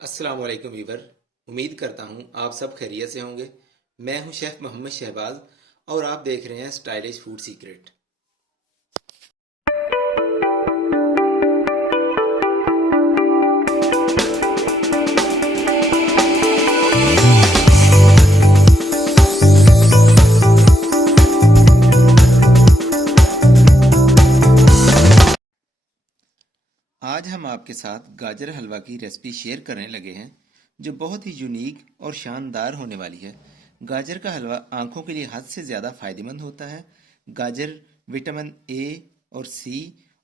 अस्सलाम वालेकुम वीवर। उम्मीद करता हूँ आप सब खैरियत से होंगे। मैं हूँ शेफ़ मोहम्मद शहबाज और आप देख रहे हैं स्टाइलिश फूड सीक्रेट। आज हम आपके साथ गाजर हलवा की रेसिपी शेयर करने लगे हैं जो बहुत ही यूनिक और शानदार होने वाली है। गाजर का हलवा आंखों के लिए हद से ज़्यादा फायदेमंद होता है। गाजर विटामिन ए और सी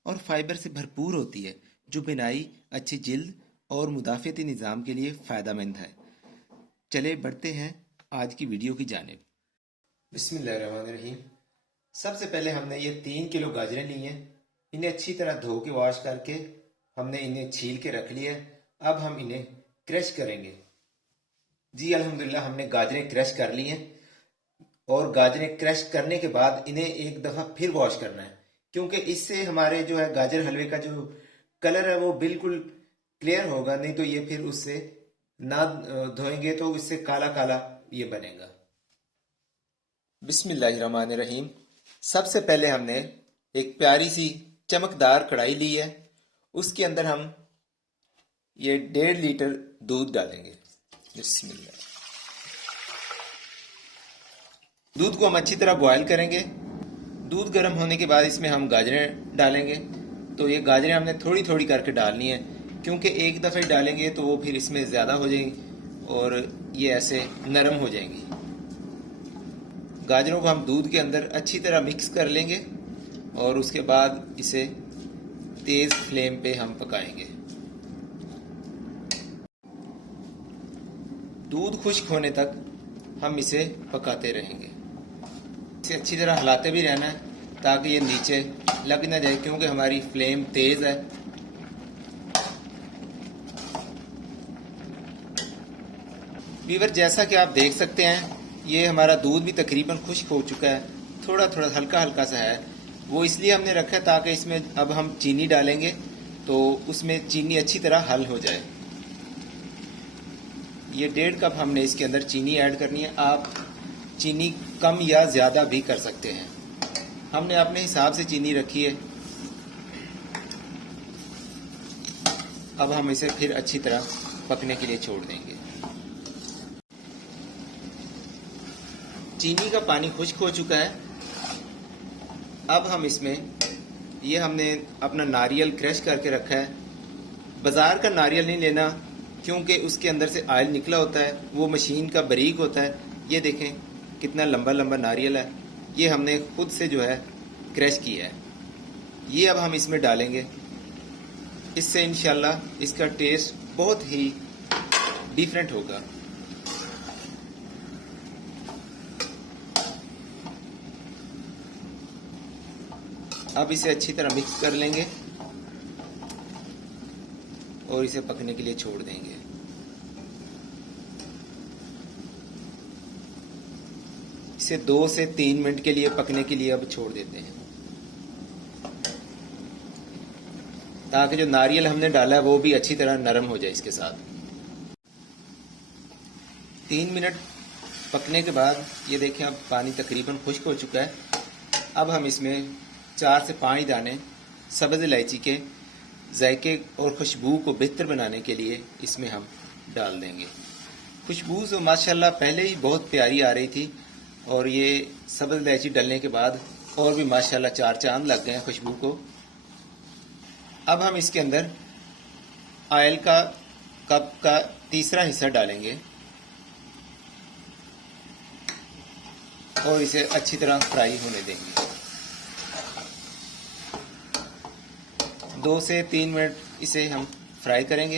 और फाइबर से भरपूर होती है जो बिनाई, अच्छी जिल्द और मुदाफ़ती निज़ाम के लिए फ़ायदेमंद है। चले बढ़ते हैं आज की वीडियो की जानिब। बिस्मिल्लाहिर्रहमानिर्रहीम। सबसे पहले हमने ये 3 किलो गाजरें ली हैं। इन्हें अच्छी तरह धो के वॉश करके हमने इन्हें छील के रख लिया है। अब हम इन्हें क्रश करेंगे। जी अल्हम्दुलिल्लाह हमने गाजरें क्रश कर ली हैं और गाजरें क्रश करने के बाद इन्हें एक दफ़ा फिर वॉश करना है, क्योंकि इससे हमारे जो है गाजर हलवे का जो कलर है वो बिल्कुल क्लियर होगा। नहीं तो ये फिर उससे ना धोएंगे तो इससे काला काला ये बनेगा। बिस्मिल्लाहिर्रहमानिर्रहीम। सबसे पहले हमने एक प्यारी सी चमकदार कढ़ाई ली है। उसके अंदर हम ये 1.5 लीटर दूध डालेंगे। बिस्मिल्लाह। दूध को हम अच्छी तरह बॉयल करेंगे। दूध गर्म होने के बाद इसमें हम गाजरें डालेंगे। तो ये गाजरें हमने थोड़ी थोड़ी करके डालनी है, क्योंकि एक दफ़े डालेंगे तो वो फिर इसमें ज़्यादा हो जाएंगी और ये ऐसे नरम हो जाएंगी। गाजरों को हम दूध के अंदर अच्छी तरह मिक्स कर लेंगे और उसके बाद इसे तेज़ फ्लेम पे हम पकाएंगे। दूध खुश्क होने तक हम इसे पकाते रहेंगे। इसे अच्छी तरह हिलाते भी रहना है ताकि ये नीचे लग ना जाए, क्योंकि हमारी फ्लेम तेज़ है। वीवर, जैसा कि आप देख सकते हैं ये हमारा दूध भी तकरीबन खुश्क हो चुका है। थोड़ा थोड़ा हल्का हल्का सा है। वो इसलिए हमने रखा है ताकि इसमें अब हम चीनी डालेंगे तो उसमें चीनी अच्छी तरह हल हो जाए। ये 1.5 कप हमने इसके अंदर चीनी ऐड करनी है। आप चीनी कम या ज़्यादा भी कर सकते हैं। हमने अपने हिसाब से चीनी रखी है। अब हम इसे फिर अच्छी तरह पकने के लिए छोड़ देंगे। चीनी का पानी खुश्क हो चुका है। अब हम इसमें ये हमने अपना नारियल क्रश करके रखा है। बाज़ार का नारियल नहीं लेना, क्योंकि उसके अंदर से ऑयल निकला होता है, वो मशीन का बारीक होता है। ये देखें कितना लंबा लंबा नारियल है। ये हमने खुद से जो है क्रश किया है। ये अब हम इसमें डालेंगे। इससे इंशाल्लाह इसका टेस्ट बहुत ही डिफरेंट होगा। अब इसे अच्छी तरह मिक्स कर लेंगे और इसे पकने के लिए छोड़ देंगे। इसे 2 से 3 मिनट के लिए पकने के लिए अब छोड़ देते हैं, ताकि जो नारियल हमने डाला है वो भी अच्छी तरह नरम हो जाए इसके साथ। 3 मिनट पकने के बाद ये देखें अब पानी तकरीबन खुश्क हो चुका है। अब हम इसमें 4 से 5 दाने सब्ज़ इलायची के जायके और खुशबू को बेहतर बनाने के लिए इसमें हम डाल देंगे। खुशबू तो माशाल्लाह पहले ही बहुत प्यारी आ रही थी और ये सब्ज़ इलायची डालने के बाद और भी माशाल्लाह 4 चांद लग गए हैं खुशबू को। अब हम इसके अंदर ऑयल का कप का तीसरा हिस्सा डालेंगे और इसे अच्छी तरह फ्राई होने देंगे। 2 से 3 मिनट इसे हम फ्राई करेंगे।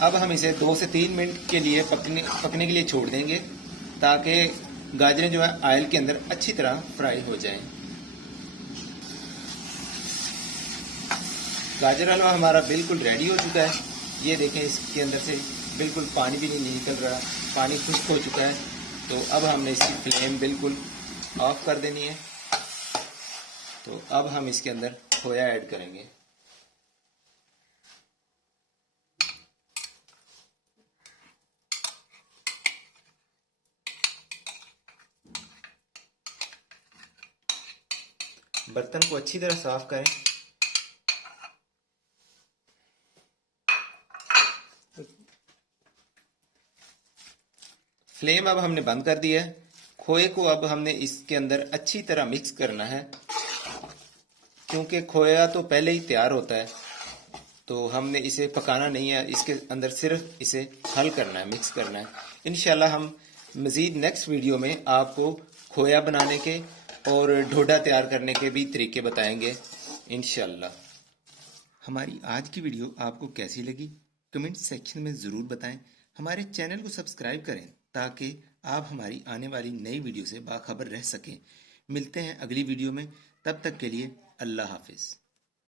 अब हम इसे 2 से 3 मिनट के लिए पकने के लिए छोड़ देंगे, ताकि गाजरें जो है ऑयल के अंदर अच्छी तरह फ्राई हो जाएं। गाजर हलवा हमारा बिल्कुल रेडी हो चुका है। ये देखें इसके अंदर से बिल्कुल पानी भी नहीं निकल रहा, पानी खुश्क हो चुका है। तो अब हमने इसकी फ्लेम बिल्कुल ऑफ कर देनी है। तो अब हम इसके अंदर खोया ऐड करेंगे। बर्तन को अच्छी तरह साफ करें। फ्लेम अब हमने बंद कर दिया है। खोए को अब हमने इसके अंदर अच्छी तरह मिक्स करना है, क्योंकि खोया तो पहले ही तैयार होता है, तो हमने इसे पकाना नहीं है, इसके अंदर सिर्फ इसे हल करना है, मिक्स करना है। इंशाल्लाह हम मज़ीद नेक्स्ट वीडियो में आपको खोया बनाने के और ढोडा तैयार करने के भी तरीके बताएंगे इंशाल्लाह। हमारी आज की वीडियो आपको कैसी लगी कमेंट सेक्शन में ज़रूर बताएं। हमारे चैनल को सब्सक्राइब करें ताकि आप हमारी आने वाली नई वीडियो से बाखबर रह सकें। मिलते हैं अगली वीडियो में, तब तक के लिए अल्लाह हाफिज़।